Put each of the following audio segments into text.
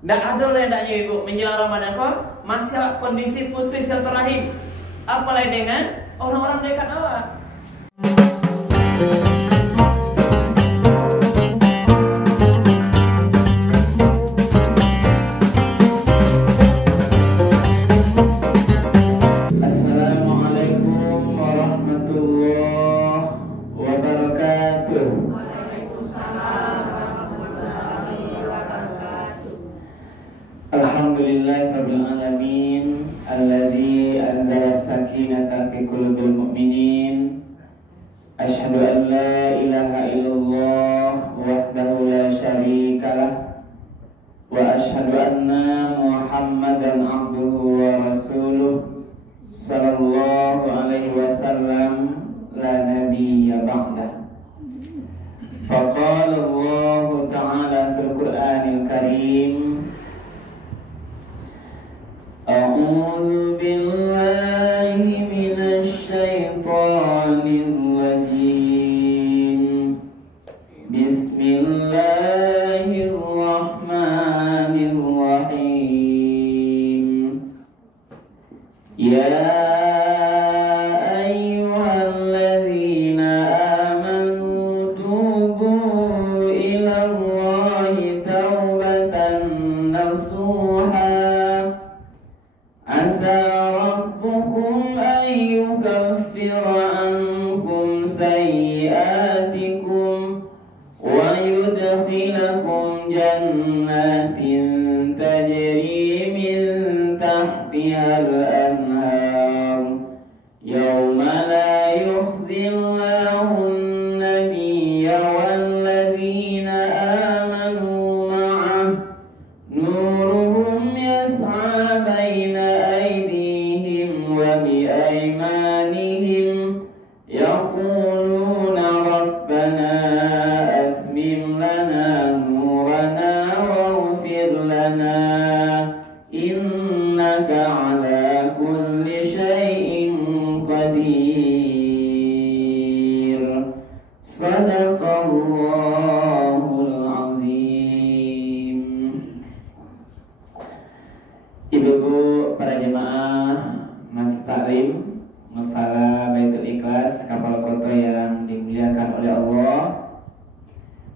Nggak ada oleh ndaknya ibu menjelang Ramadan kok masih kondisi putus silaturahim. Apalagi dengan orang-orang dekat awak. Assalamualaikum warahmatullahi wabarakatuh. Waalaikumsalam warahmatullahi wabarakatuh. Alhamdulillahirabbil alamin alladzi anzala sakinata fi qulubil mu'minin. Asyhadu an la ilaha illallah wahdahu la syarikalah wa asyhadu anna Muhammadan abduhu wa rasuluh sallallahu alaihi wasallam la nabiyya ba'dah. Faqala Allah ta'ala fil Qur'anil Karim, A'udzu billahi minasy syaithanir rajim. Bismillahirrahmanirrahim. Ya ayyuhalladzina amanu tubu ilallahi taubatan nasuha. Asa rabbukum an yukaffira ankum sayyi'atikum wa yudkhilakum jannatin tajri min tahtiha al-anhar yawma la yukhzillahu an-nabiyya walladzina amanu ma'ah nuruhum yas'a baina aydihim wa biaymanihim yaquluna rabbana atmim lana nurana waghfir lana innaka ala kulli syai'in qadir. Sadaqallahul azim. Ibu-ibu, para jemaah masjid taklim Musala Baitul Ikhlas Kapal Koto yang dimuliakan oleh Allah,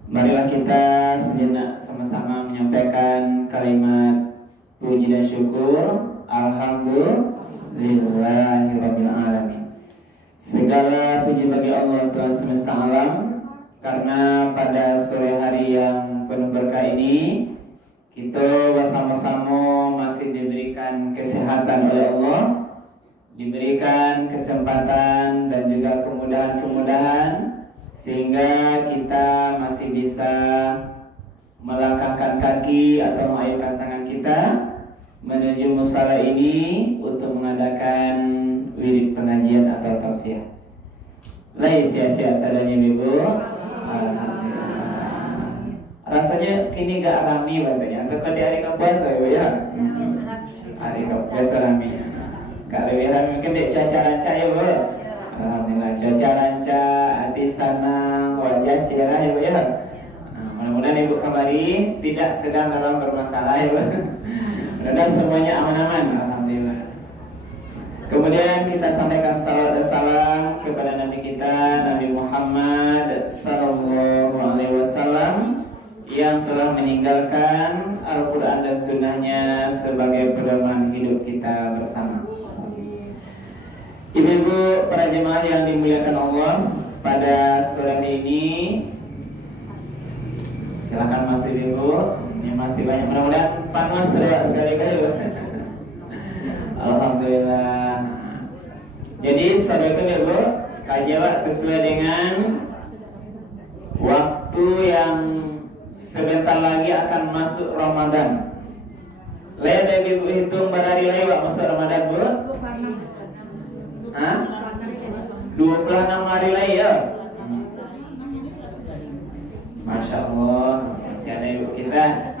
marilah kita sejenak sama-sama menyampaikan kalimat puji dan syukur. Alhamdulillahirabbil alamin. Segala puji bagi Allah Tuhan semesta alam, karena pada sore hari yang penuh berkah ini kita bersama-sama masih diberikan kesehatan oleh Allah, diberikan kesempatan dan juga kemudahan-kemudahan sehingga kita masih bisa melangkahkan kaki atau mengayunkan tangan kita menuju musala ini untuk mengadakan wirid pengajian atau tausiah. Lai sia-sia sadanya ibu. Rasanya kini gak rame bangetnya. Untuk di hari puasa ya. Hari puasa rame. Gak lebih rame mungkin dek cuaca ranca ya bu. Alhamdulillah cuaca ranca, hati senang, wajah cerah ya bu ya. Mudah-mudahan ibu kembali tidak sedang dalam bermasalah ya bu. Mudah-mudahan semuanya aman-aman. Alhamdulillah. Kemudian kita sampaikan salawat dan salam kepada Nabi kita Nabi Muhammad sallallahu alaihi wasallam yang telah meninggalkan Al-Quran dan Sunnahnya sebagai pedoman hidup kita bersama. Ibu-ibu, para jemaah yang dimuliakan Allah, pada sore hari ini silakan masuk ibu. Ini masih banyak, mudah-mudahan panas sudah sekali-kali. Alhamdulillah. Jadi saudara ibu, kajian sesuai dengan waktu yang sebentar lagi akan masuk Ramadan. Lihat ibu hitung berhari lagi masuk Ramadan bu? 26 hari lagi ya. Masya Allah, masih ada ibu kita.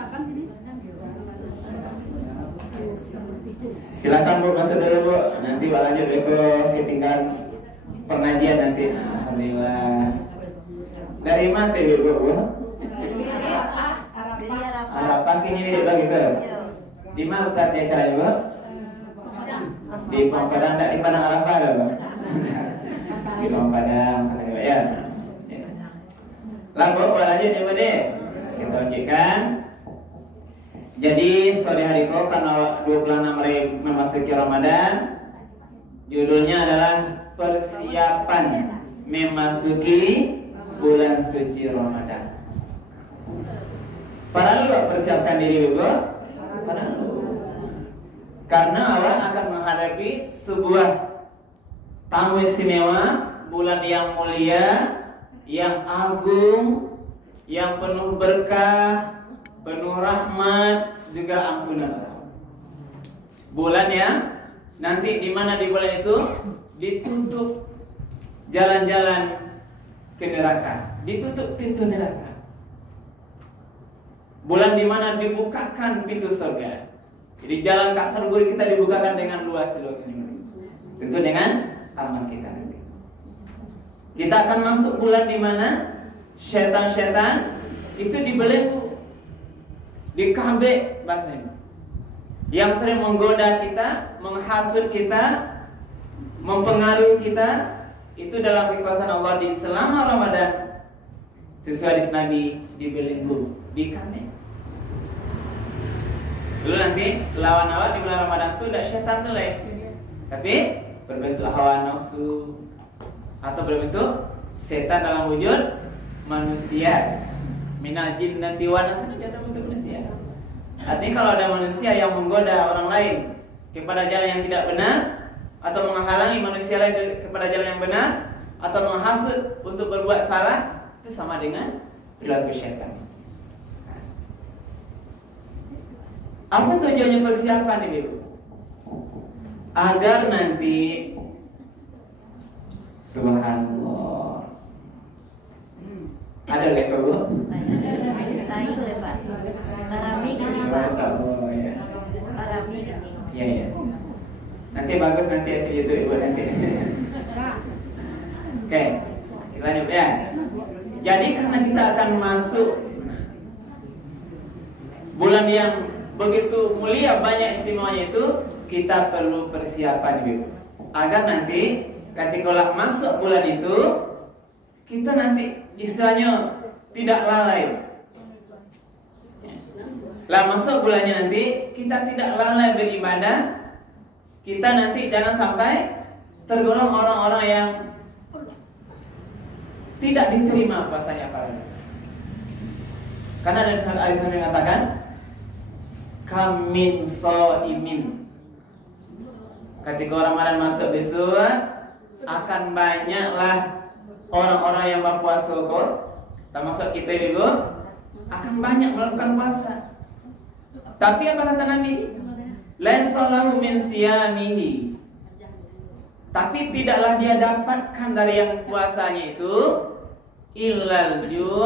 Silakan bu masuk dulu bu. Nanti lanjut ibu ketinggalan pengajian nanti. Alhamdulillah. Dari mana ibu bu? Harapan kakinya mirip begitu. Di mana tadi acaranya, Bu? Di Pondok Padang, tidak di Padang Arafah loh. Di Pondok Padang, sangat ya. Lalu boleh aja coba deh kita ujikan. Jadi sore hari itu karena 26 memasuki Ramadan, judulnya adalah persiapan memasuki bulan suci Ramadan. Para lu persiapkan diri dulu, karena awak akan menghadapi sebuah tamu istimewa, bulan yang mulia, yang agung, yang penuh berkah, penuh rahmat, juga ampunan. Bulan yang nanti di mana di bulan itu ditutup jalan-jalan ke neraka, ditutup pintu neraka. Bulan di mana dibukakan pintu surga. Jadi jalan kasar guri kita dibukakan dengan luas-luasnya. Tentu dengan aman kita nanti. Kita akan masuk bulan di mana setan-setan itu dibelenggu, dikabek bahasanya. Yang sering menggoda kita, menghasut kita, mempengaruhi kita, itu dalam kekuasaan Allah di selama Ramadan. Sesuai hadis Nabi, dibelenggu, dikabek. Dulu nanti lawan awak di bulan Ramadan itu tidak setan tuh lain, tapi berbentuk hawa nafsu atau berbentuk setan dalam wujud manusia. Minal jinnati wan nas, dia dalam bentuk manusia. Artinya kalau ada manusia yang menggoda orang lain kepada jalan yang tidak benar, atau menghalangi manusia lain kepada jalan yang benar, atau menghasut untuk berbuat salah, itu sama dengan perilaku syaitan. Apa tujuannya persiapan ini, Bu? Agar nanti subhanallah. Ada lekor, Bu? Parami gini, Pak. Oh, ya. Parami gini. Iya, iya. Nanti bagus nanti hasil YouTube Ibu nanti. Oke, kita lanjut ya. Jadi karena kita akan masuk bulan yang begitu mulia, banyak istimewanya itu, kita perlu persiapan gitu. Agar nanti ketika masuk bulan itu, kita nanti istilahnya tidak lalai. Lah masuk bulannya nanti, kita tidak lalai beribadah. Kita nanti jangan sampai tergolong orang-orang yang tidak diterima puasanya para. Karena ada sunnah hadis yang mengatakan kamin soimin. Ketika Ramadan masuk besok, akan banyaklah orang-orang yang berpuasa kor, termasuk kita dulu, akan banyak melakukan puasa. Tapi apa kata Nabi? Laisa lahu min siyamihi. Tapi tidaklah dia dapatkan dari yang puasanya itu illal ju'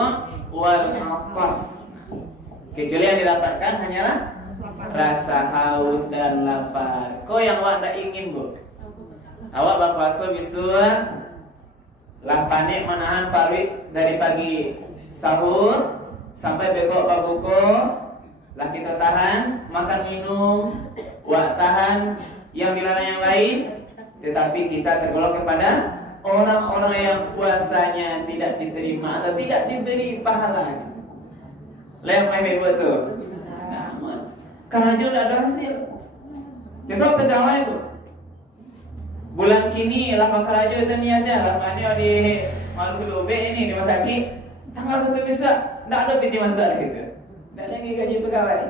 wal 'atas. Kecuali yang didapatkan hanyalah rasa haus dan lapar. Kau yang awak tak ingin, Bu? Awak berpuasa besok, lapane menahan parit dari pagi sahur sampai bekok berbuka, lah kita tahan makan minum, wak tahan yang dilarang yang lain, tetapi kita tergolong kepada orang-orang yang puasanya tidak diterima atau tidak diberi pahala. Lem mai buat tu. Karena dia tidak ada hasil. Kita pegawai, Bu. Bulan kini lama kerja itu niatnya lamanya di Malusul UB ini di Masaki. Tanggal 1 besok tidak ada piti masuk gitu. Tidak ada lagi gaji pegawai.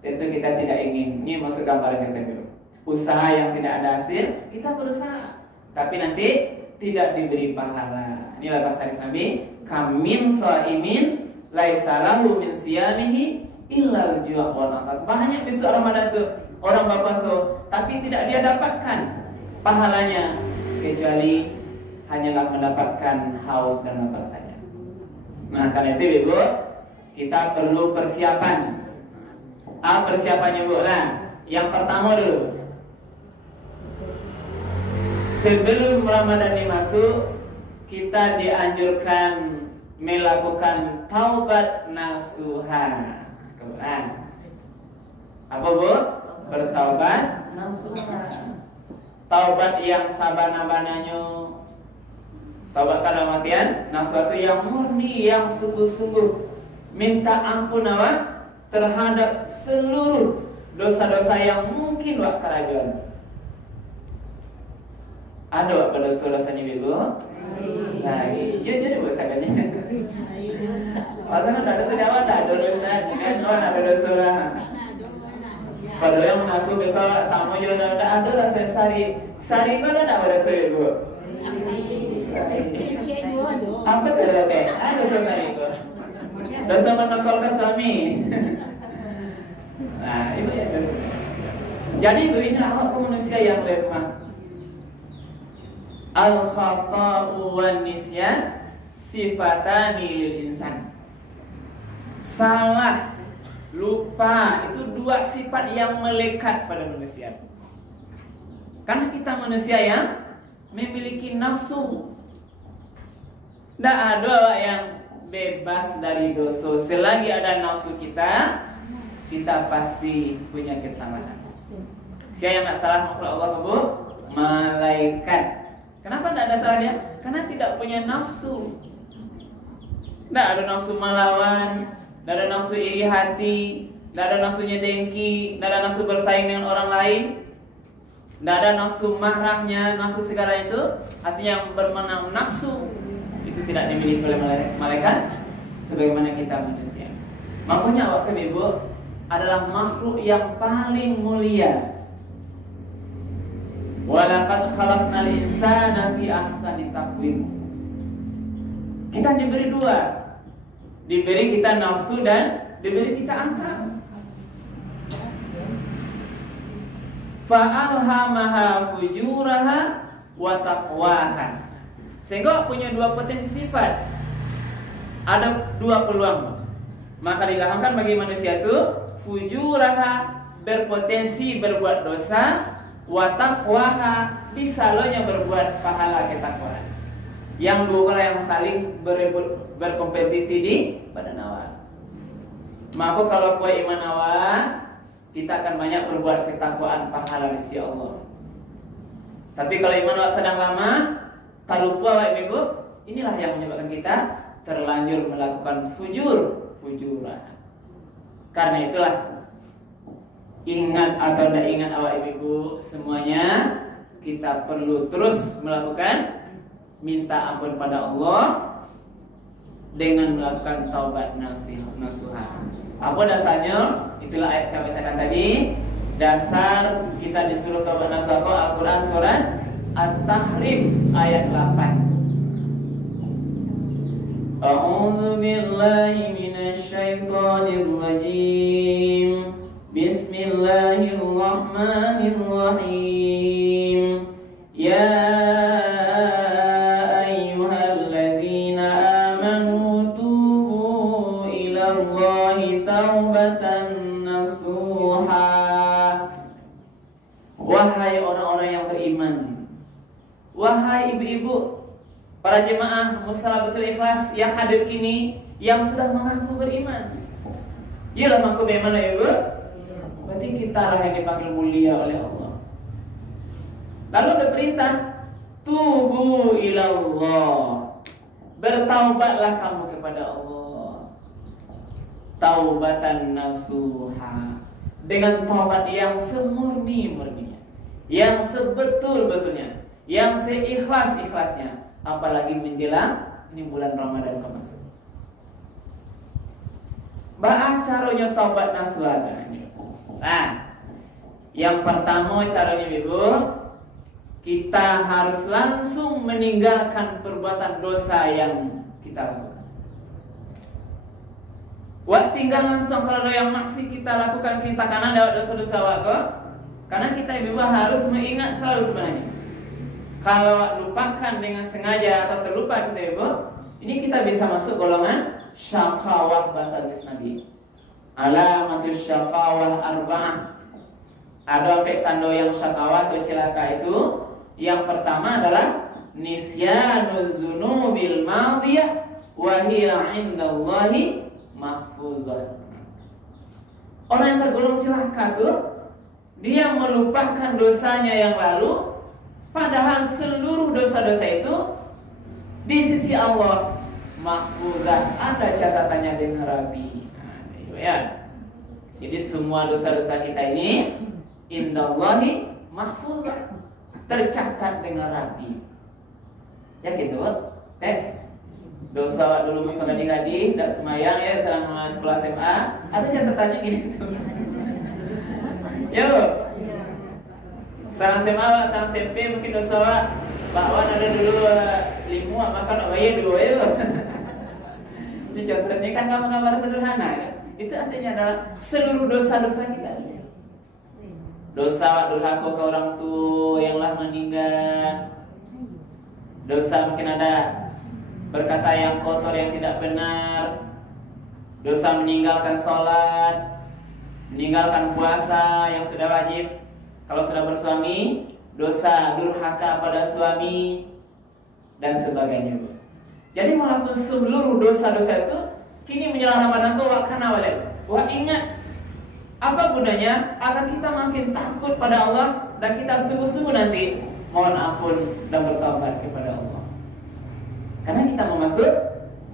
Tentu kita tidak ingin. Ini masuk gambaran kita dulu. Usaha yang tidak ada hasil, kita berusaha, tapi nanti tidak diberi pahala. Inilah bahasa Nabi, kamin shaimin laisa lahu min siyamihi illal ju' wal 'atas. Banyak besok Ramadan itu orang berpuasa, tapi tidak dia dapatkan pahalanya kecuali hanyalah mendapatkan haus dan lapar saja. Nah, karena itu Ibu, kita perlu persiapan. Persiapannya, Bu, lah. Yang pertama dulu, sebelum Ramadan ini masuk, kita dianjurkan melakukan taubat nasuha. Apa Bu? Bertaubat nasuha. Taubat yang sabana-bananya. Taubat kalau artian nasuha itu yang murni, yang sungguh-sungguh minta ampun awak terhadap seluruh dosa-dosa yang mungkin wak kerajuan. Ada wak pada dosa-dosanya Ibu? Nah, iya jadi bosakannya. Pasangan ada tuh jawab ada dosa, kan? Oh ada dosa. Padahal yang mengaku betul sama juga ada rasa sari mana ada dosa Ibu? Apa tuh oke? Ada dosa Ibu. Dosa menongkolkan suami. Nah, itu ya dosa. Jadi Ibu ini awak manusia yang lemah. Al-khata'u wan nisyan sifatani lil insan. Salah, lupa itu dua sifat yang melekat pada manusia. Karena kita manusia yang memiliki nafsu. Tidak ada yang bebas dari dosa. Selagi ada nafsu kita pasti punya kesalahan. Siapa yang tidak salah makhluk Allah Bu? Malaikat. Kenapa tidak ada salahnya? Karena tidak punya nafsu. Tidak ada nafsu melawan, tidak ada nafsu iri hati, tidak ada nafsunya dengki, tidak ada nafsu bersaing dengan orang lain, tidak ada nafsu marahnya, nafsu segala itu. Artinya yang bermakna nafsu itu tidak dimiliki oleh malaikat, sebagaimana kita manusia. Makanya awak Ibu adalah makhluk yang paling mulia. Walaqad khalaqnal insana fi ahsani taqwim. Kita diberi dua. Diberi kita nafsu dan diberi kita akal. Fa'alhamaha fujuraha wa taqwaha. Sehingga punya dua potensi sifat. Ada dua peluang. Maka dilakukan bagi manusia itu fujuraha, berpotensi berbuat dosa, wa taqwaha, bisa lo yang berbuat pahala ketakwaan. Yang dua yang saling berkompetisi di badan awak. Maka kalau kuat iman awak, kita akan banyak berbuat ketakwaan pahala di sisi Allah. Tapi kalau iman awak sedang lama, tak lupa awak Ibu, inilah yang menyebabkan kita terlanjur melakukan fujuran. Karena itulah, ingat atau tidak ingat awak Ibu semuanya, kita perlu terus melakukan minta ampun pada Allah dengan melakukan taubat nasuha. Apa dasarnya? Itulah ayat saya bacakan tadi. Dasar kita disuruh taubat nasuha Al-Quran surat At-Tahrim ayat 8. A'udzu billahi minasy syaithanir rajim. Bismillahirrahmanirrahim. Ya ayyuhalladzina amanu tubu ilallahi taubatan nasuha. Wahai orang-orang yang beriman, wahai ibu-ibu, para jemaah Musyawarah Betul Ikhlas yang hadir kini, yang sudah mengaku beriman. Iyalah mengaku beriman Ibu. Berarti kita lah yang dipanggil mulia oleh Allah. Lalu berperintah, tubu ilallah, bertaubatlah kamu kepada Allah. Taubatan nasuha, dengan taubat yang semurni-murninya, yang sebetul-betulnya, yang seikhlas-ikhlasnya. Apalagi menjelang ini bulan Ramadan masuk. Bagaimana caranya taubat nasuha? Nah, yang pertama caranya Ibu, kita harus langsung meninggalkan perbuatan dosa yang kita lakukan. Wak tinggal langsung kalau ada yang masih kita lakukan kita kanan ada dosa-dosa wak. Karena kita Ibu harus mengingat selalu sebenarnya. Kalau lupakan dengan sengaja atau terlupa kita Ibu, ini kita bisa masuk golongan syaqawah bahasa Inggris Nabi. Alamatus syaqawah arba'ah. Ada tanda yang syaqawah atau celaka itu. Yang pertama adalah nisyanuz dzunubil madiyah wa hiya 'indallahi mahfuzah. Orang yang tergolong celaka tuh dia melupakan dosanya yang lalu, padahal seluruh dosa-dosa itu di sisi Allah mahfuzah, ada catatannya dengan rapi. Nah, itu ya. Jadi semua dosa-dosa kita ini indallahi mahfuzah, tercatat dengan rapi. Ya gitu, dosa dulu masalah di tidak semayang ya selama sekolah SMA, ada catatannya gini tuh. Ya Bu, sarang SMA, sarang SMP mungkin dosa bakwan ada dulu limu makan awalnya dua ya Bu. Ini contohnya kan gambar-gambar sederhana ya. Itu artinya adalah seluruh dosa-dosa kita. Dosa durhaka ke orang tua yang lah meninggal. Dosa mungkin ada berkata yang kotor yang tidak benar. Dosa meninggalkan sholat, meninggalkan puasa yang sudah wajib. Kalau sudah bersuami, dosa durhaka pada suami dan sebagainya. Jadi walaupun seluruh dosa-dosa itu kini menjelang Ramadan tuh wakana wale. Wah ingat, apa gunanya agar kita makin takut pada Allah dan kita sungguh-sungguh nanti mohon ampun dan bertaubat kepada Allah. Karena kita mau masuk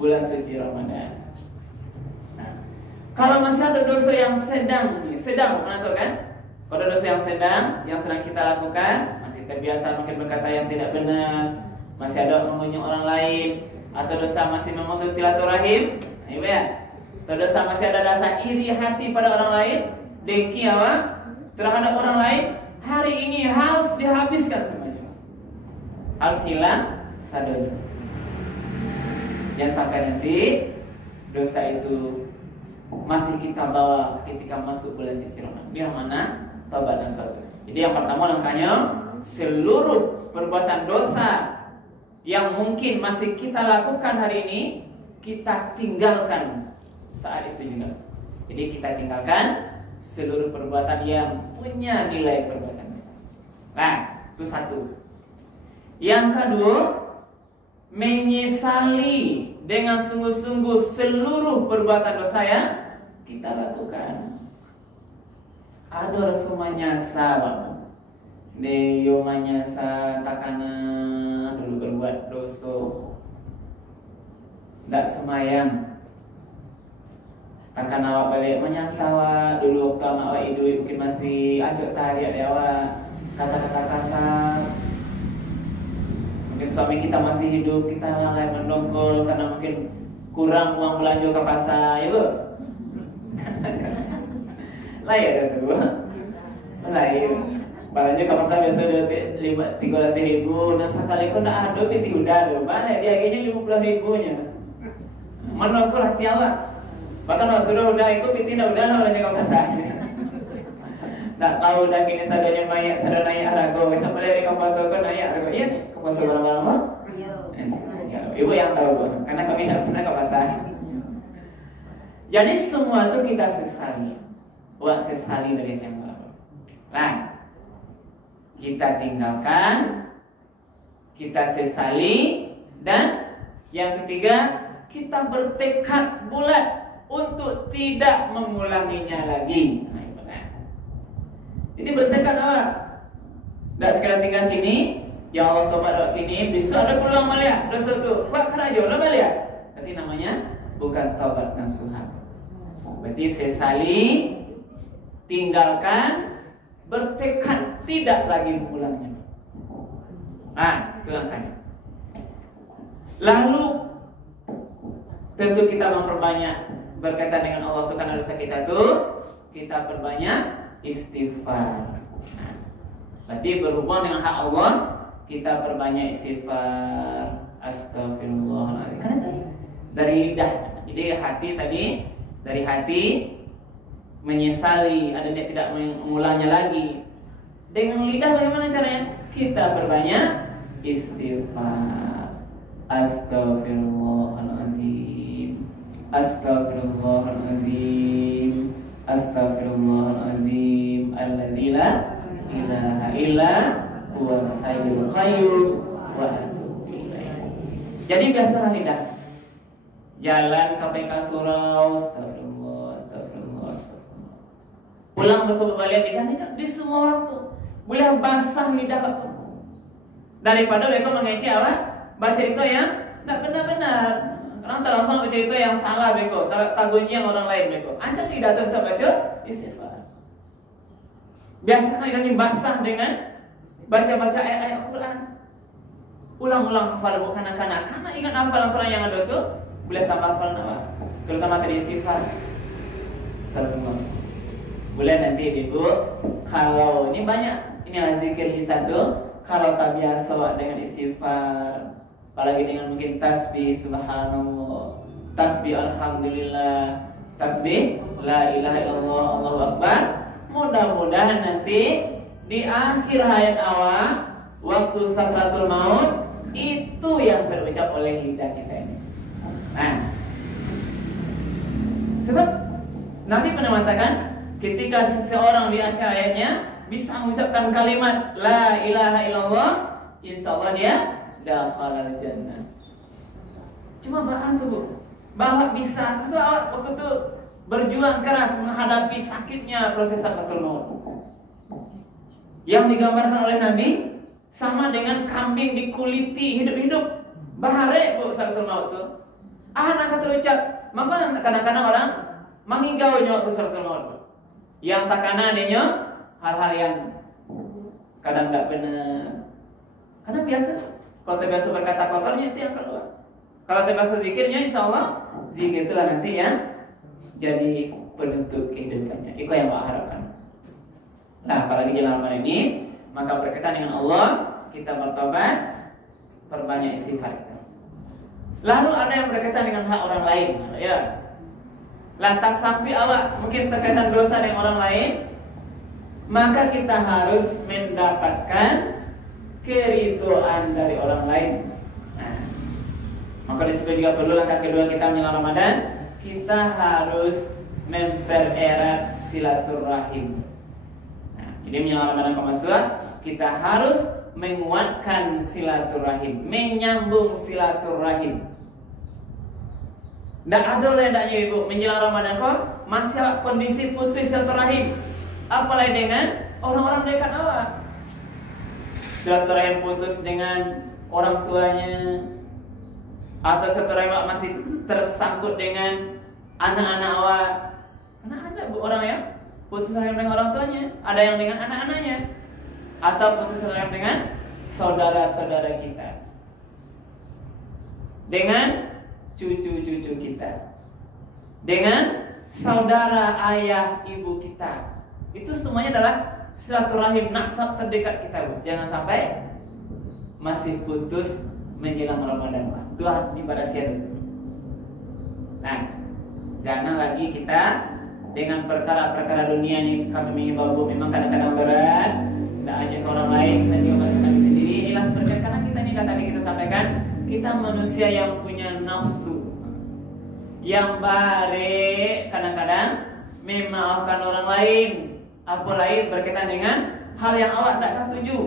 bulan suci Ramadan. Nah, kalau masih ada dosa yang sedang, tahu kan? Kalau dosa yang sedang kita lakukan, masih terbiasa mungkin berkata yang tidak benar, masih ada mengunjung orang lain, atau dosa masih memutus silaturahim, nah, ya. Atau dosa masih ada rasa iri hati pada orang lain, dengki terhadap orang lain, hari ini harus dihabiskan semuanya. Harus hilang sadar. Jangan sampai nanti dosa itu masih kita bawa ketika masuk bulan suci Ramadan. Biar mana taubat dan suatu. Jadi yang pertama langkahnya, seluruh perbuatan dosa yang mungkin masih kita lakukan hari ini, kita tinggalkan saat itu juga. Jadi kita tinggalkan seluruh perbuatan yang punya nilai perbuatan dosa. Nah, itu satu. Yang kedua, menyesali dengan sungguh-sungguh seluruh perbuatan dosa yang kita lakukan. Ada rasa menyasa, Deyo menyasa takana dulu berbuat dosa, tidak semayang. Takkan awak balik menyasawa dulu waktu awak hidup mungkin masih ajak tarik ya awak kata-kata kasar. Mungkin suami kita masih hidup, kita lalai mendongkol karena mungkin kurang uang belanja ke pasar, ya Bu? Lah ya tuh, lain. Belanja ke pasar biasa 300.000, nah sekali pun tak ada, tapi udah tuh, mana dia akhirnya 50.000-nya. Mendongkol hati awak. Bahkan kalau sudah ikut tidak udah belanja ke pasar. Tak tahu dah kini sadanya banyak sadar naik harga. Kita beli ke pasar kan naik harga. Iya, ke pasar lama-lama. Ibu yang tahu Bu, karena kami tidak pernah ke pasar. Jadi semua itu kita sesali. Buat sesali dari yang lalu. Nah, kita tinggalkan, kita sesali, dan yang ketiga kita bertekad bulat untuk tidak mengulanginya lagi. Jadi bertekad apa? Tidak sekadar tinggal kini, ya Allah tobat kini, besok ada pulang malia dosa tu. Buat kerja lah malia. Nanti namanya bukan taubat nasuha. Berarti sesali, tinggalkan, bertekad tidak lagi mengulanginya. Nah, itu langkahnya. Lalu tentu kita memperbanyak berkaitan dengan Allah itu karena dosa kita tuh, kita perbanyak istighfar. Nah, berarti berhubungan dengan hak Allah, kita perbanyak istighfar. Astagfirullahaladzim. Karena dari lidah. Jadi hati tadi, dari hati menyesali, ada dia tidak mengulangnya lagi. Dengan lidah bagaimana caranya? Kita perbanyak istighfar. Astagfirullahaladzim. Astagfirullahaladzim. Astagfirullahaladzim. Alladzi la ilaha illa huwal hayyul qayyum wa atubu ilaih. Jadi biasalah lidah. Jalan KPK surau, astagfirullah, astagfirullah, astagfirullah. pulang berbalik ikan di semua waktu. Boleh basah lidah aku. Daripada mereka mengeci apa? Baca cerita yang tidak benar-benar. Orang tak langsung baca cerita yang salah mereka, tagunyi yang orang lain mereka. Ancak tidak tetap baca istighfar. Biasakan lidahnya basah dengan baca-baca ayat-ayat Al-Quran. Ulang-ulang hafal bukan kanak-kanak. Karena ingat hafalan yang ada tu, boleh tambah hafal nama. Terutama tadi istighfar. Astagfirullah. Boleh nanti ibu, kalau ini banyak, inilah zikir di satu. Kalau tak biasa dengan istighfar, apalagi dengan mungkin tasbih subhanallah, tasbih alhamdulillah, tasbih la ilaha illallah, Allahu akbar. Mudah-mudahan nanti di akhir hayat awal, waktu sakratul maut, itu yang terucap oleh lidah kita ini. Nah, sebab Nabi pernah mengatakan, ketika seseorang di akhir hayatnya bisa mengucapkan kalimat la ilaha illallah, insyaallah dia dakhalal jannah. Cuma berarti Bu, bahwa bisa sebab awak waktu itu berjuang keras menghadapi sakitnya proses sakratul maut. Yang digambarkan oleh Nabi sama dengan kambing dikuliti hidup-hidup. Bahare Bu sakratul maut itu. Anak terucap, maka kadang-kadang orang mengigau waktu sakratul maut. Yang takana adanya hal-hal yang kadang tidak benar. Karena biasa, kalau terbiasa berkata kotornya itu yang keluar. Kalau terbiasa zikirnya, insya Allah zikir itulah nanti yang jadi penutup kehidupannya. Itu yang Allah harapkan. Nah, apalagi jalan Ramadan ini, maka berkaitan dengan Allah, kita bertobat, perbanyak istighfar kita. Lalu ada yang berkaitan dengan hak orang lain, ya. Lantas sampai awak mungkin terkaitan dosa dengan orang lain, maka kita harus mendapatkan keridhaan dari orang lain. Nah, maka disebut juga perlu langkah kedua kita menjelang Ramadan, kita harus mempererat silaturahim. Nah, jadi menjelang Ramadan kemasuk, kita harus menguatkan silaturahim, menyambung silaturahim. Tidak ada ledaknya ibu menjelang Ramadan kok masih kondisi putus silaturahim. Apalagi dengan orang-orang dekat awak. Silaturahim putus dengan orang tuanya, atau silaturahim masih tersangkut dengan anak-anak awak. Karena ada Bu orang yang putus silaturahim dengan orang tuanya, ada yang dengan anak-anaknya, atau putus silaturahim dengan saudara-saudara kita, dengan cucu-cucu kita, dengan saudara ayah ibu kita. Itu semuanya adalah silaturahim nasab terdekat kita, Bu. Jangan sampai masih putus menjelang Ramadan, Pak. Itu harus diperhatikan. Nah, jangan lagi kita dengan perkara-perkara dunia ini kami mengimbau, Bu, memang kadang-kadang berat. Tidak hanya ke orang lain, kita juga harus kami sendiri. Inilah terkait karena kita ini tadi kita sampaikan, kita manusia yang punya nafsu, yang bare kadang-kadang memaafkan orang lain, apalagi berkaitan dengan hal yang awak tidak tuju.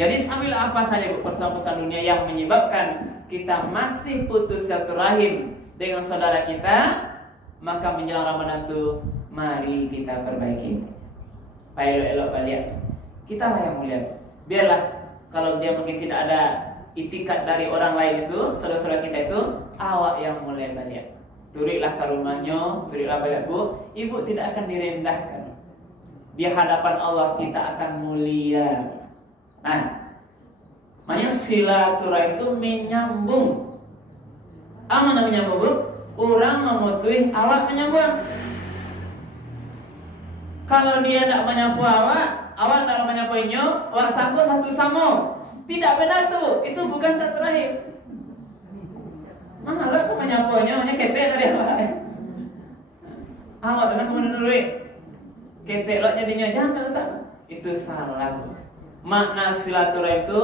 Jadi sambil apa saja persoalan-persoalan dunia yang menyebabkan kita masih putus silaturahim dengan saudara kita, maka menjelang Ramadan itu mari kita perbaiki. Elok-elok balik. Kita lah yang mulia. Biarlah kalau dia mungkin tidak ada itikat dari orang lain itu, saudara-saudara kita itu, awak yang mulai balik. Turiklah ke rumahnya, turiklah balik, Bu. Ibu tidak akan direndahkan. Di hadapan Allah kita akan mulia. Nah, makanya silaturahim itu menyambung. Apa namanya menyambung, Bu? Orang memutuin, awak menyambung. Kalau dia tidak menyapu awak tidak menyapuinya, awak sanggup satu sama. Tidak benar tuh, itu bukan silaturahim. Malah aku menyapunya, hanya ketek tadi awak. Awak benar menurut ketek lo jadinya jangan dosa. Itu salah. Makna silaturahim itu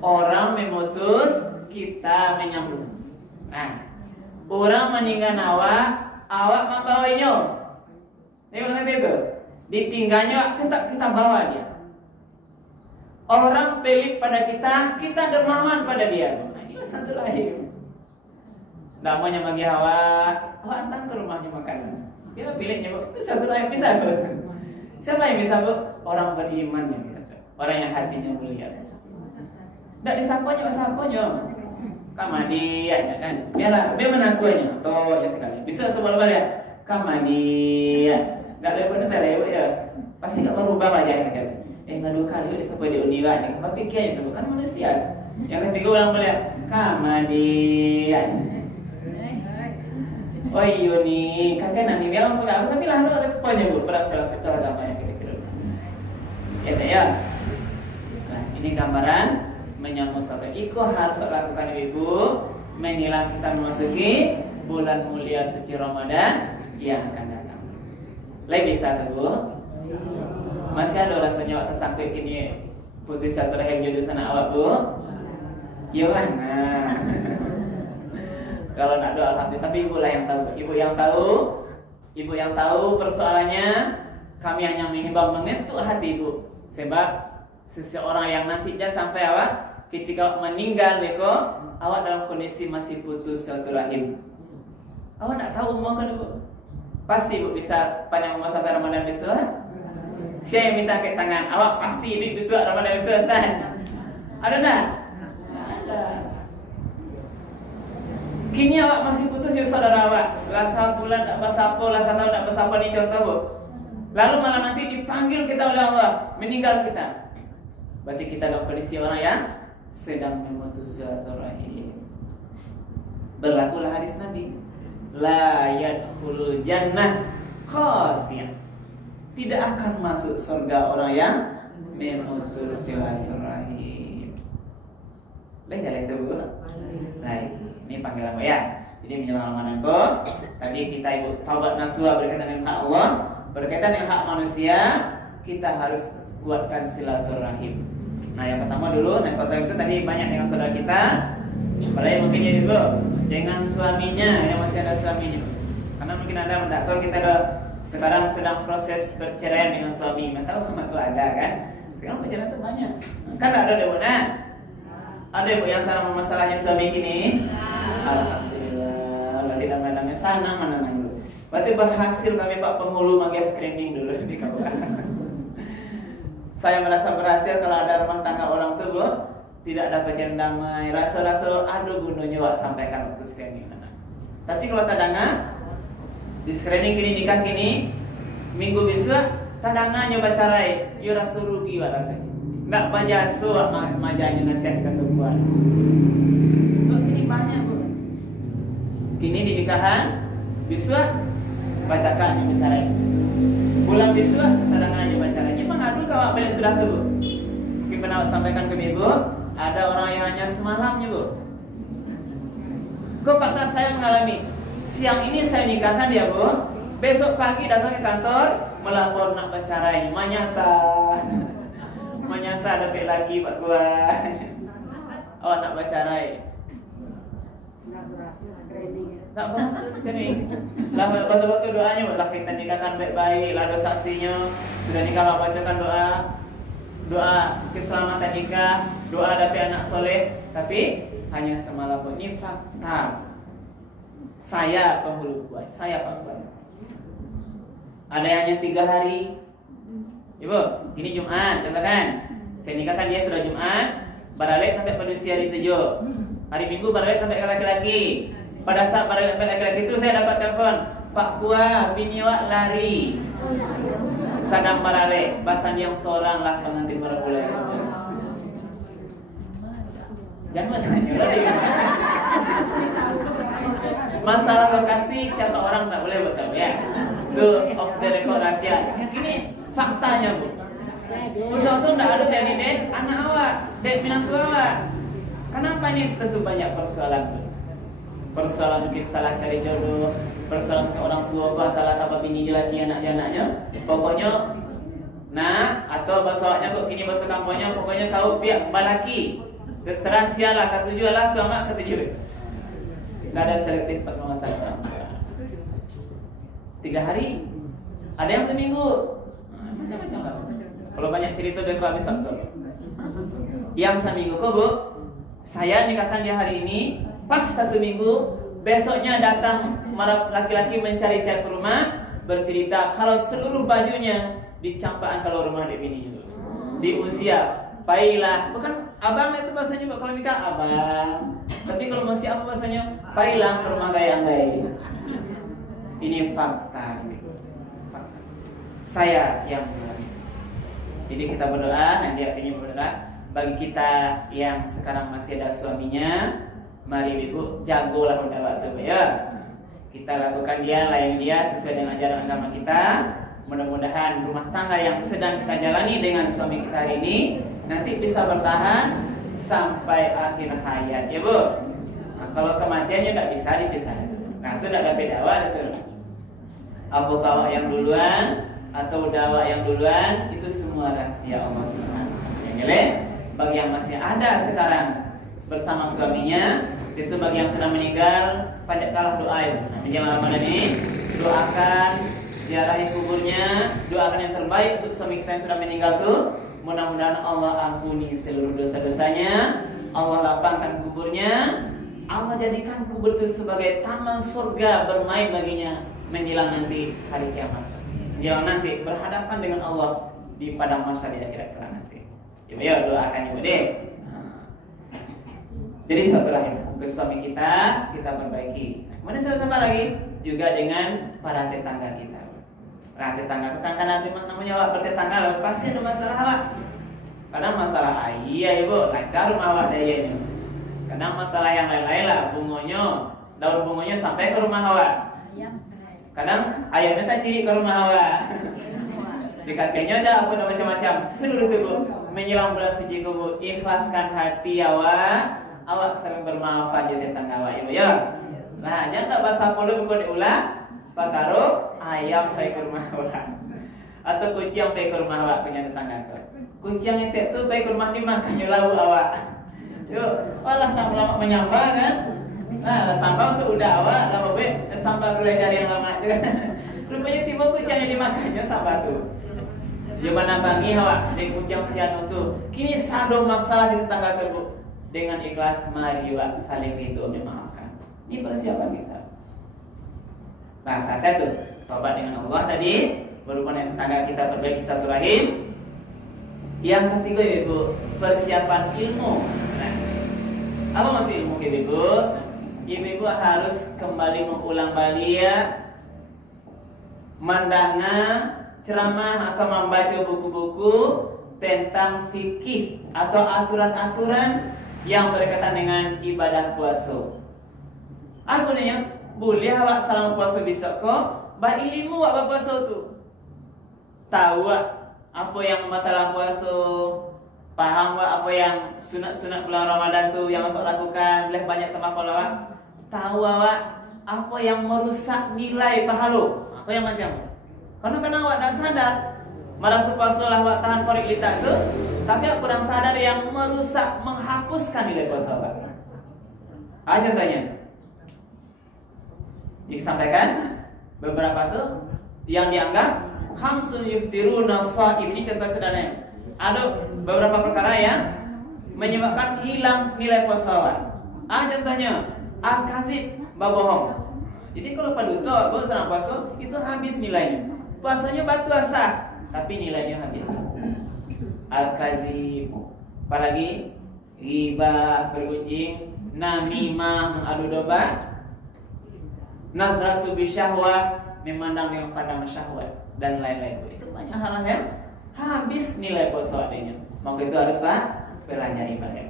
orang memutus, kita menyambung. Nah, orang meninggal awak membawanya. Ini mengerti itu? Ditinggalnya tetap kita bawa dia. Orang pelit pada kita, kita dermawan pada dia. Nah, ini silaturahim. Namanya bagi awak antar ke rumahnya makan. Kita pilihnya Bu, itu silaturahim bisa Bu. Siapa yang bisa Bu? Orang beriman yang bisa. Orang yang hatinya mulia. Tidak disaponya, Kamadian ya kan? Biarlah, biar menakuannya. Toh ya sekali. Bisa semua balik. Kamadian. Enggak lewat nanti lewat ya. Pasti enggak merubah wajahnya kan. Ngadu kali disapa di uniwa nih. Apa pikirnya itu kan manusia. Yang ketiga orang balik. Kamadian. Oh iya nih, kakek nanti dia ngomong apa? Tapi lah ada responnya Bu. Pada salah satu agama yang kira-kira. Ya. Nah, ini gambaran menyambut satu. Iko harus lakukan Ibu menjelang kita memasuki bulan mulia suci Ramadan yang akan datang. Lagi satu Bu. Masih ada rasanya waktu sampai kini putus silaturahim jodoh sana awak Bu. Ya mana? Kalau nak doa alhamdulillah, tapi ibu lah yang tahu. Ibu yang tahu persoalannya. Kami hanya menghimbau mengetuk hati ibu. Sebab seseorang yang nantinya sampai awak ketika meninggal beko, awak dalam kondisi masih putus silaturahim. Awak nak tahu umur kan ibu? Pasti ibu bisa panjang umur sampai Ramadan besok. Siapa yang bisa angkat tangan? Awak pasti hidup besok Ramadan besok Ustaz. Ada tak? Ada. Kini awak masih putus ya saudara awak. Lah bulan tak bersapo, lah 1 tahun tak bersapo ni contoh Bu. Lalu malah nanti dipanggil kita oleh Allah, meninggal kita. Berarti kita dalam kondisi orang yang sedang memutus silaturahim. Berlakulah hadis Nabi. La yadkhulul jannah qati'. Tidak akan masuk surga orang yang memutus silaturahim. Lihat itu Bu. Baik. Ini panggilan ya. Jadi menjelang Ramadan kok. Tadi kita ibu taubat nasuha berkaitan dengan hak Allah, berkaitan dengan hak manusia, kita harus kuatkan silaturahim. Nah yang pertama dulu, silaturahim itu tadi banyak dengan saudara kita. Apalagi mungkin ya ibu dengan suaminya yang masih ada suaminya. Karena mungkin ada tidak tahu kita ada sekarang sedang proses perceraian dengan suami. Tahu sama itu ada kan? Sekarang perceraian itu banyak. Kan ada deh mana? Ada ibu yang sekarang masalahnya suami kini. Alhamdulillah, berarti namanya sana mana dulu. Berarti berhasil kami Pak Penghulu magi screening dulu di kabupaten. Saya merasa berhasil kalau ada rumah tangga orang tuh Bu, tidak dapat jalan damai, rasa-rasa aduh gunanya Wak sampaikan waktu screening. Tapi kalau tadanga di screening kini nikah kini minggu besok tadanga nyoba carai, yo rasa rugi Wak rasanya. Nggak majasu majanya nasihat ketumbuhan. Sebab kini banyak Bu. Kini di nikahan besok bacakan yang bicara. Bulan besok kadang-kadang yang bicara. Ini mengadu kawak balik sudah tuh Bu. Mungkin pernah sampaikan ke Ibu, ada orang yang hanya semalamnya Bu. Kok fakta saya mengalami siang ini saya nikahkan ya Bu. Besok pagi datang ke kantor melapor nak bercerai, menyasar dapat lagi Pak gua. Oh nak bercerai. Tak berhasil screening. Lah waktu doanya buatlah kita nikahkan baik-baik, lalu saksinya sudah nikah bacakan doa keselamatan nikah, doa dapat anak soleh, tapi hanya semalam pun ini fakta. Saya Penghulu buat, saya Pak buat. Ada yang hanya 3 hari. Ibu, ini Jumat, contohkan. Saya nikahkan dia sudah Jumat, baralek sampai pada usia hari 7. Hari Minggu baralek sampai laki-laki. Pada saat baralek sampai laki-laki itu saya dapat telepon, Pak Kuah, bini awak lari. Sadang baralek, bahasan yang seorang lah pengantin para bulan. Jangan bertanya lagi. Masalah lokasi siapa orang tak boleh betul ya. Itu off the record rahasia. Ini faktanya Bu. Udah tuh tidak ada kandidat anak awak, dek menantu awak. Kenapa ini tentu banyak persoalan Bu. Persoalan mungkin salah cari jodoh, persoalan ke orang tua kok salah apa bini dia lagi anaknya. Pokoknya nah atau bahasa awaknya kok kini bahasa kampungnya pokoknya kau pihak balaki. Terserah sialah ketujuh lah tu amak ketujuh. Tidak ada selektif pengawasan orang tua. 3 hari, ada yang seminggu, macam-macam lah. Kalau banyak cerita dia kau habis waktu. Yang seminggu kok Bu, saya nikahkan dia hari ini, pas 1 minggu, besoknya datang laki-laki mencari saya ke rumah, bercerita kalau seluruh bajunya dicampakkan kalau rumah dia bini. Di usia pailah, bukan abang itu bahasanya kalau nikah abang. Tapi kalau masih apa bahasanya? Pailah ke rumah gayang-gayang. Ini fakta. Saya yang mengalami. Jadi kita berdoa, nanti artinya berdoa bagi kita yang sekarang masih ada suaminya, mari ibu jagolah udah waktu ya. Kita lakukan dia, layani dia sesuai dengan ajaran agama kita. Mudah-mudahan rumah tangga yang sedang kita jalani dengan suami kita hari ini nanti bisa bertahan sampai akhir hayat ya Bu. Nah, kalau kematiannya tidak bisa dipisah itu. Nah itu tidak ada beda itu. Apa kawak yang duluan atau dawa yang duluan itu semua rahasia Allah Subhanahu wa taala. Yang jelek bagi yang masih ada sekarang bersama suaminya, itu bagi yang sudah meninggal panjatkanlah doa ya. Nah, menjelang Ramadan ini doakan ziarahi kuburnya, doakan yang terbaik untuk suami kita yang sudah meninggal tuh. Mudah-mudahan Allah ampuni seluruh dosa-dosanya, Allah lapangkan kuburnya, Allah jadikan kubur itu sebagai taman surga bermain baginya menjelang nanti hari kiamat. Menjelang nanti berhadapan dengan Allah di padang mahsyar di akhirat kelak nanti. Ya doakan ibu deh. Jadi satu rahim ke suami kita perbaiki. Kemudian sama lagi juga dengan para tetangga kita. Para tetangga nanti namanya awak bertetangga pasti ada masalah awak. Kadang masalah ayah ibu lancar rumah awak dayanya. Kadang masalah yang lain-lain lah daun bungonya sampai ke rumah awak. Kadang ayamnya tak ciri ke rumah awak. Di kakeknya ada apa macam-macam. Seluruh itu Bu menjelang bulan suci Bu ikhlaskan hati awak sering bermanfaat jadi tetangga awak ibu ya. Nah jangan bahasa polo bukan diulang. Pakaro ayam pergi ke rumah awak atau kucing pergi ke rumah awak punya tetangga kau. Kucing itu pergi ke rumah ni makannya lau awak. Yuk, walah sambal menyambal kan? Nah, sambal tu udah awak, lama bet sambal gulai jari yang lama juga. Rupanya tiba kucing yang dimakannya sambal tu. Dia mana bangi awak dengan kucing sianu tu. Kini sado masalah di tetangga kau dengan ikhlas mari awak saling ridho memaafkan. Ini persiapan kita. Nah, satu tobat dengan Allah tadi, berhubungan dengan tetangga kita perbaiki satu rahim. Yang ketiga ibu persiapan ilmu. Nah, apa maksud ilmu ibu? Ibu harus kembali mengulang balik mendengar ceramah atau membaca buku-buku tentang fikih atau aturan-aturan yang berkaitan dengan ibadah puasa. Aku nanya boleh awak salam puasa besok kok, ba ilmu awak puasa tu. Tahu apa yang membatalkan puasa, paham apa yang sunat-sunat bulan Ramadan tu yang awak lakukan, boleh banyak tambah awak. Tahu awak apa yang merusak nilai pahala, apa yang macam. Karena awak tak sadar, malah puasa lah awak tahan korek litak tu, tapi awak kurang sadar yang merusak, menghapuskan nilai puasa awak. Contohnya disampaikan beberapa tuh yang dianggap khamsun yuftiruna shaim. Ini contoh sederhana. Ada beberapa perkara yang menyebabkan hilang nilai puasa. Contohnya al-kazib, berbohong. Jadi kalau paduto baru senang puasa itu habis nilainya. Puasanya batu asah tapi nilainya habis. Al-kazib, apalagi ghibah, bergunjing, namimah, mengadu domba, nazratu bisyahwah, memandang yang pandang syahwat dan lain-lain. Itu banyak hal yang habis nilai puasa adanya. Maka itu harus belajar ibadah.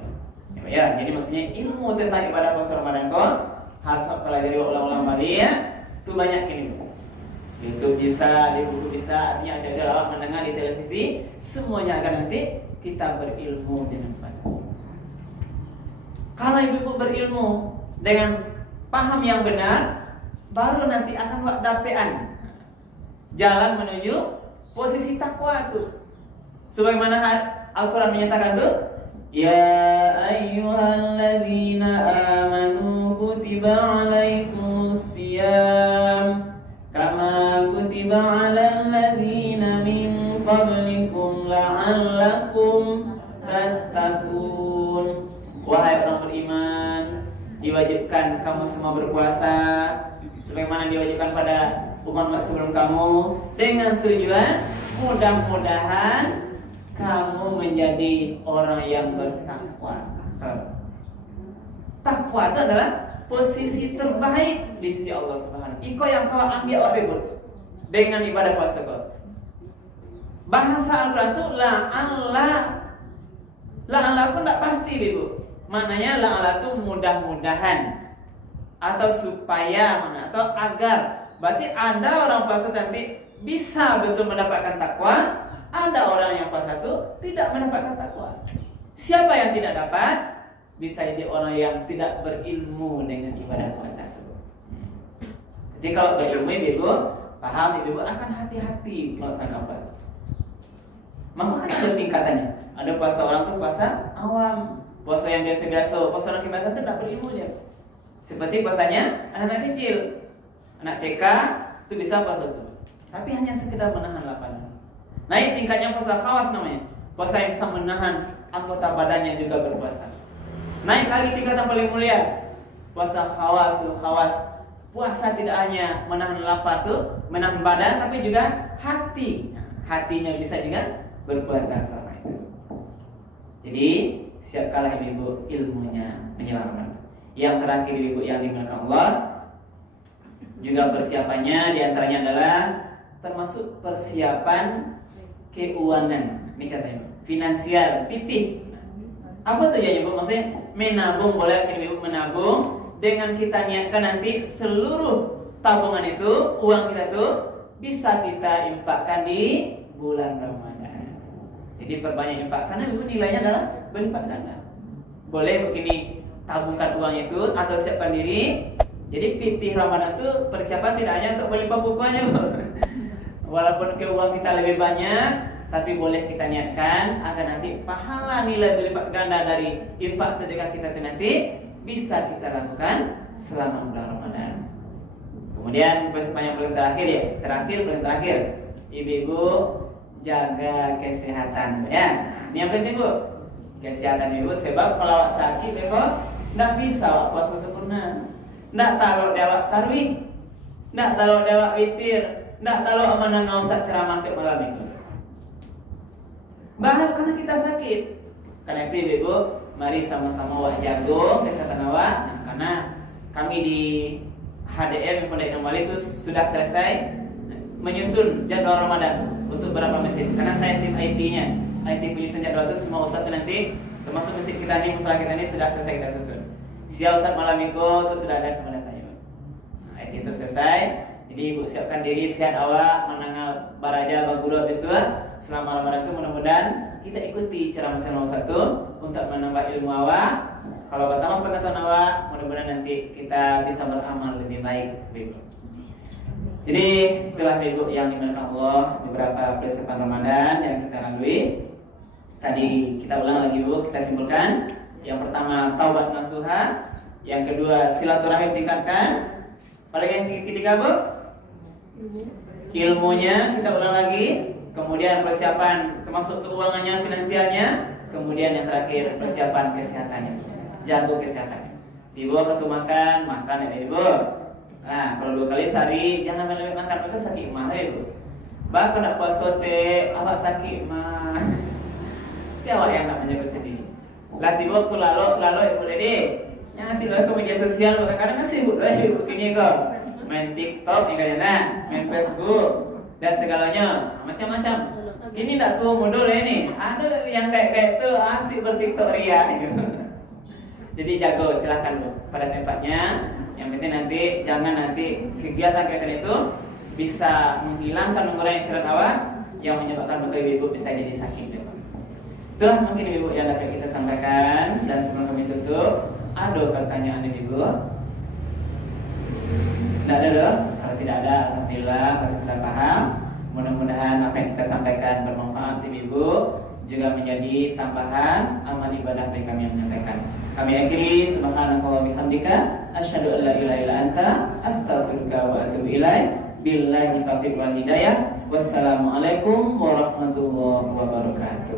Ya, jadi maksudnya ilmu tentang ibadah puasa Ramadan kau harus pelajari ulang-ulang balik ya. Itu banyak ini. YouTube bisa, di buku bisa, artinya acara awak mendengar di televisi, semuanya agar nanti kita berilmu dengan puasa. Kalau ibu berilmu dengan paham yang benar, baru nanti akan wak dapean jalan menuju posisi takwa itu. Sebagaimana Al-Quran menyatakan tuh, ya ayyuhalladzina amanu kutiba alaikumus siyam kama kutiba alal ladzina min qablikum la'allakum tattaqun. Wahai orang beriman, diwajibkan kamu semua berpuasa sebagaimana diwajibkan pada umat sebelum kamu dengan tujuan mudah-mudahan kamu menjadi orang yang bertakwa. Takwa itu adalah posisi terbaik di sisi Allah Subhanahu. Iko yang kau ambil awak ribut dengan ibadah puasa kau. Bahasa Al-Quran itu la'alla pun tidak pasti ibu. Maknanya la'alla itu mudah-mudahan atau supaya atau agar. Berarti ada orang puasa nanti bisa betul mendapatkan takwa, ada orang yang puasa itu tidak mendapatkan takwa. Siapa yang tidak dapat? Bisa jadi orang yang tidak berilmu dengan ibadah puasa itu. Jadi kalau berilmu ibu paham, ibu akan hati-hati melaksanakan puasa. Maka kan ada tingkatannya. Ada puasa orang tuh puasa awam, puasa yang biasa-biasa, puasa orang biasa itu tidak berilmu dia. Seperti puasanya anak-anak kecil, anak TK itu bisa puasa itu, tapi hanya sekedar menahan lapar. Naik tingkatnya puasa khawas namanya, puasa yang bisa menahan anggota badannya juga berpuasa. Naik lagi tingkatan paling mulia, puasa khawasul khawas. Puasa tidak hanya menahan lapar tuh, menahan badan, tapi juga hati. Hatinya bisa juga berpuasa selama itu. Jadi siapkanlah ibu ilmunya menyelamatkan. Yang terakhir ibu yang dimuliakan Allah, juga persiapannya diantaranya adalah termasuk persiapan keuangan. Ini contohnya, finansial, pitih. Apa tujuannya ibu? Maksudnya menabung, boleh ibu menabung dengan kita niatkan nanti seluruh tabungan itu, uang kita itu bisa kita infakkan di bulan Ramadan. Jadi perbanyak infak karena ibu nilainya adalah berlipat ganda. Boleh begini tabungkan uang itu atau siapkan diri. Jadi pitih Ramadan itu persiapan tidak hanya untuk berlipat bukunya, Bu. Walaupun keuangan kita lebih banyak, tapi boleh kita niatkan agar nanti pahala nilai berlipat ganda dari infak sedekah kita itu nanti bisa kita lakukan selama bulan Ramadan. Kemudian persiapan yang paling terakhir ya, terakhir, ibu-ibu jaga kesehatan ya. Ini yang penting Bu, kesehatan ibu. Sebab kalau awak sakit beko, tidak bisa awak puasa sempurna. Tidak tahu awak tarwih, tidak tahu awak witir, tidak tahu amanah ngausak ceramah tiap malam itu. Bahkan karena kita sakit. Karena itu ibu, mari sama-sama awak jago kesehatan awak. Nah, karena kami di HDM Pondok Indah Wali itu sudah selesai menyusun jadwal Ramadan untuk beberapa masjid. Karena saya tim IT-nya, IT penyusun jadwal itu semua ustadz nanti, termasuk masjid kita ini, musola kita ini sudah selesai kita susun. Siap ustadz malam minggu itu sudah ada semua datanya. Nah, IT sudah selesai. Jadi ibu siapkan diri, sehat awak, menanggal baraja, baguro, besua. Selama Ramadan itu mudah-mudahan kita ikuti ceramah-ceramah ustadz itu untuk menambah ilmu awak. Kalau pertama pengetahuan awak, mudah-mudahan nanti kita bisa beramal lebih baik, ibu. Jadi itulah ibu yang dimuliakan Allah, beberapa persiapan Ramadan yang kita lalui. Tadi kita ulang lagi bu, kita simpulkan. Yang pertama taubat nasuha, yang kedua silaturahim tingkatkan. Pada yang ketiga bu, ilmunya kita ulang lagi. Kemudian persiapan termasuk keuangannya, finansialnya. Kemudian yang terakhir persiapan kesehatannya, jago kesehatannya. Ibu waktu makan ya ibu. Nah, kalau 2 kali sehari jangan banyak makan, mereka sakit mah ibu. Bahkan nak puasa teh awak sakit mah. Dia awak yang nak menjaga sendiri. Latih ibu lalu ibu lady. Yang sih ke media sosial kadang-kadang kan sibuk lah ibu begini kok. Main TikTok nih kalian, main Facebook dan segalanya macam-macam. Ini tidak tuh mundur ini. Ada yang kayak tuh asik bertiktok ria gitu. Jadi jago silahkan bu pada tempatnya. Yang penting nanti jangan nanti kegiatan-kegiatan itu bisa menghilangkan mengurangi istirahat awak yang menyebabkan luka ibu bisa jadi sakit. Itulah mungkin ibu yang dapat kita sampaikan dan sebelum kami tutup, ada pertanyaan ibu? Tidak ada dong? Kalau tidak ada, alhamdulillah kita sudah paham. Mudah-mudahan apa yang kita sampaikan bermanfaat ibu juga menjadi tambahan amal ibadah bagi kami yang menyampaikan. Kami akhiri subhanallahi wa bihamdika asyhadu an la ilaha illa anta astaghfiruka wa atubu ilaik. Billahi taufiq wal hidayah. Wassalamualaikum warahmatullahi wabarakatuh.